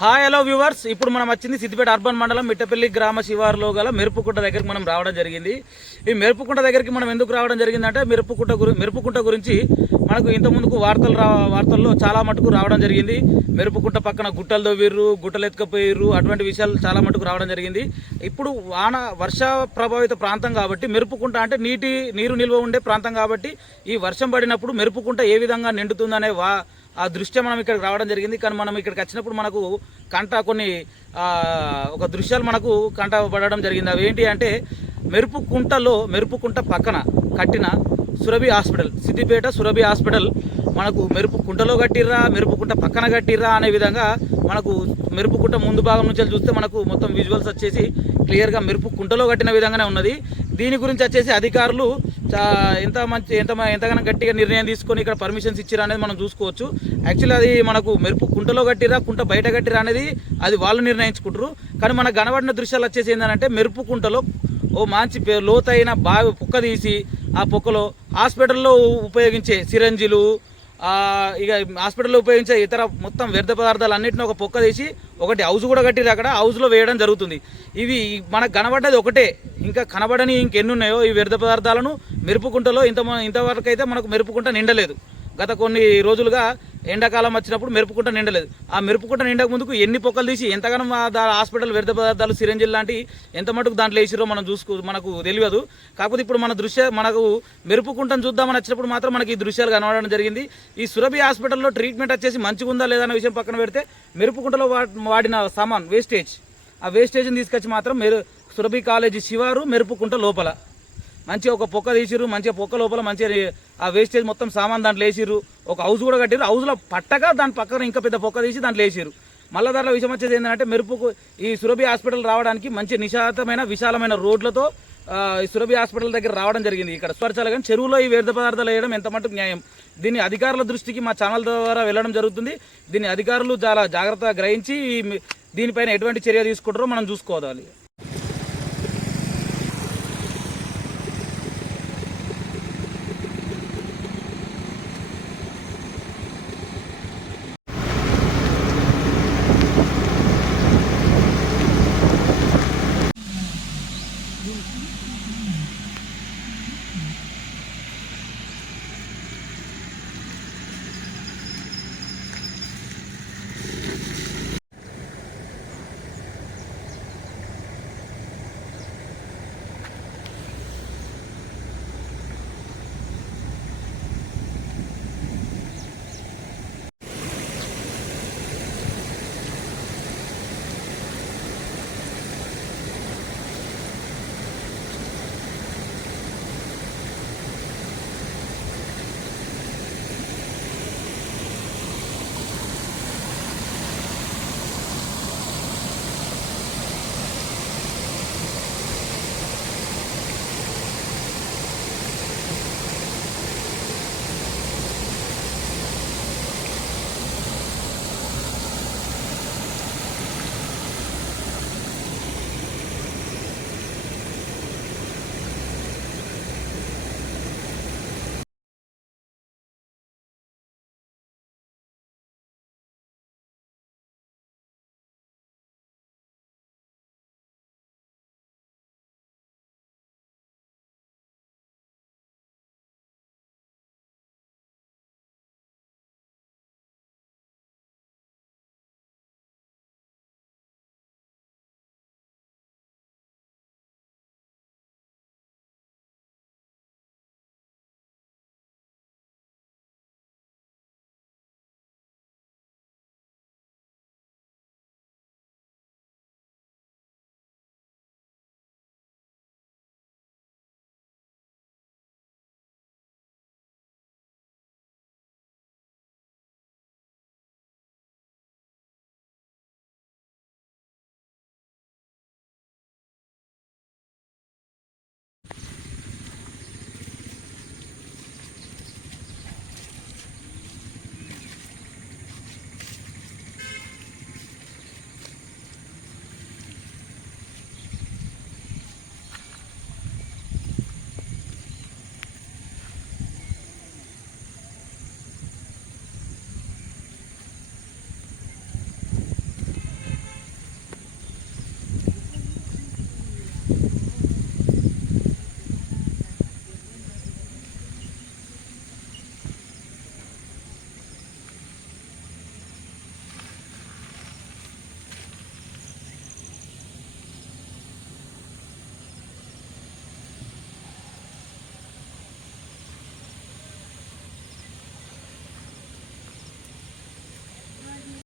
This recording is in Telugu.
హాయ్ హలో వ్యూవర్స్ ఇప్పుడు మనం వచ్చింది సిద్దిపేట అర్బన్ మండలం మిట్టపల్లి గ్రామ శివారులో గల మెరుపుకుంట దగ్గరికి మనం రావడం జరిగింది. ఈ మెరుపుకుంట దగ్గరికి మనం ఎందుకు రావడం జరిగిందంటే మెరుపుకుంట గురి మెరుపుకుంట గురించి మనకు ఇంత ముందుకు వార్తలు రా వార్తల్లో చాలా మటుకు రావడం జరిగింది. మెరుపుకుంట పక్కన గుట్టలు దవ్విర్రు గుట్టలు ఎత్తుకపోయిర్రు అటువంటి విషయాలు చాలా మటుకు రావడం జరిగింది. ఇప్పుడు వాన వర్ష ప్రభావిత ప్రాంతం కాబట్టి మెరుపుకుంట అంటే నీటి నీరు నిల్వ ఉండే ప్రాంతం కాబట్టి ఈ వర్షం పడినప్పుడు మెరుపుకుంట ఏ విధంగా నిండుతుందనే వా ఆ దృశ్యం మనం ఇక్కడికి రావడం జరిగింది. కానీ మనం ఇక్కడికి వచ్చినప్పుడు మనకు కంట కొన్ని ఒక దృశ్యాలు మనకు కంట పడడం జరిగింది. అవి ఏంటి అంటే మెరుపు కుంటలో మెరుపు కుంట పక్కన కట్టిన సురభి హాస్పిటల్ సిద్దిపేట సురభి హాస్పిటల్ మనకు మెరుపు కుంటలో కట్టిర్రా మెరుపు కుంట పక్కన కట్టిర్రా అనే విధంగా మనకు మెరుపు కుంట ముందు భాగం నుంచి చూస్తే మనకు మొత్తం విజువల్స్ వచ్చేసి క్లియర్గా మెరుపు కుంటలో కట్టిన విధంగానే ఉన్నది. దీని గురించి వచ్చేసి అధికారులు ఎంత మంచి ఎంత ఎంతగానో గట్టిగా నిర్ణయం తీసుకొని ఇక్కడ పర్మిషన్స్ ఇచ్చిరా అనేది మనం చూసుకోవచ్చు. యాక్చువల్లీ అది మనకు మెరుపు కుంటలో కట్టిరా కుంట బయట కట్టిరా అనేది అది వాళ్ళు నిర్ణయించుకుంటారు కానీ మనకు కనబడిన దృశ్యాలు వచ్చేసి ఏంటంటే మెరుపు కుంటలో ఓ మంచి లోతైన బావి పొక్క తీసి ఆ పొక్కలో హాస్పిటల్లో ఉపయోగించే సిరంజిలు ఇక హాస్పిటల్లో ఉపయోగించే ఇతర మొత్తం వ్యర్థ పదార్థాలు అన్నింటిని ఒక పొక్క తీసి ఒకటి హౌస్ కూడా కట్టిరు అక్కడ. హౌస్లో వేయడం జరుగుతుంది. ఇవి మనకు కనబడ్డది ఒకటే. ఇంకా కనబడని ఇంకెన్ని ఉన్నాయో ఈ వ్యర్థ పదార్థాలను మెరుపుకుంటలో ఇంత ఇంతవరకు అయితే మనకు మెరుపుకుంట నిండలేదు. గత కొన్ని రోజులుగా ఎండాకాలం వచ్చినప్పుడు మెరుపుకుంట నిండలేదు. ఆ మెరుపుకుంట నిండక ముందుకు ఎన్ని పొక్కలు తీసి ఎంతగానో దా హాస్పిటల్ వ్యర్థ పదార్థాలు సిరంజిల్ లాంటి ఎంత మటుకు దాంట్లో వేసిరో మనం చూసుకో మనకు తెలియదు. కాకపోతే ఇప్పుడు మన దృశ్య మనకు మెరుపుకుంటను చూద్దామని వచ్చినప్పుడు మాత్రం మనకి ఈ దృశ్యాలు కనబడడం జరిగింది. ఈ సురభి హాస్పిటల్లో ట్రీట్మెంట్ వచ్చేసి మంచిగా ఉందా లేదా అనే విషయం పక్కన పెడితే మెరుపుకుంటలో వాడిన సామాన్ వేస్టేజ్ ఆ వేస్టేజ్ని తీసుకొచ్చి మాత్రం మెరు సురభి కాలేజీ శివారు మెరుపుకుంట లోపల. మంచిగా ఒక పొక్క తీసిరు మంచిగా పొక్క లోపల మంచిగా ఆ వేస్టేజ్ మొత్తం సామాన్ దాంట్లో వేసిరు ఒక హౌస్ కూడా కట్టిర్రు. హౌస్లో పట్టగా దాని పక్కన ఇంకా పెద్ద పొక్క తీసి దాంట్లో వేసిరు మళ్ళా దాంట్లో విషయం వచ్చేది ఏంటంటే మెరుపుకు ఈ సురభి హాస్పిటల్ రావడానికి మంచి నిశాతమైన విశాలమైన రోడ్లతో సురభి హాస్పిటల్ దగ్గర రావడం జరిగింది ఇక్కడ. స్పర్చాలి కానీ చెరువులో ఈ వ్యర్థ పదార్థాలు వేయడం ఎంత మటుకు న్యాయం? దీన్ని అధికారుల దృష్టికి మా ఛానల్ ద్వారా వెళ్ళడం జరుగుతుంది. దీన్ని అధికారులు చాలా జాగ్రత్తగా గ్రహించి దీనిపైన ఎటువంటి చర్య తీసుకుంటారో మనం చూసుకోవాలి.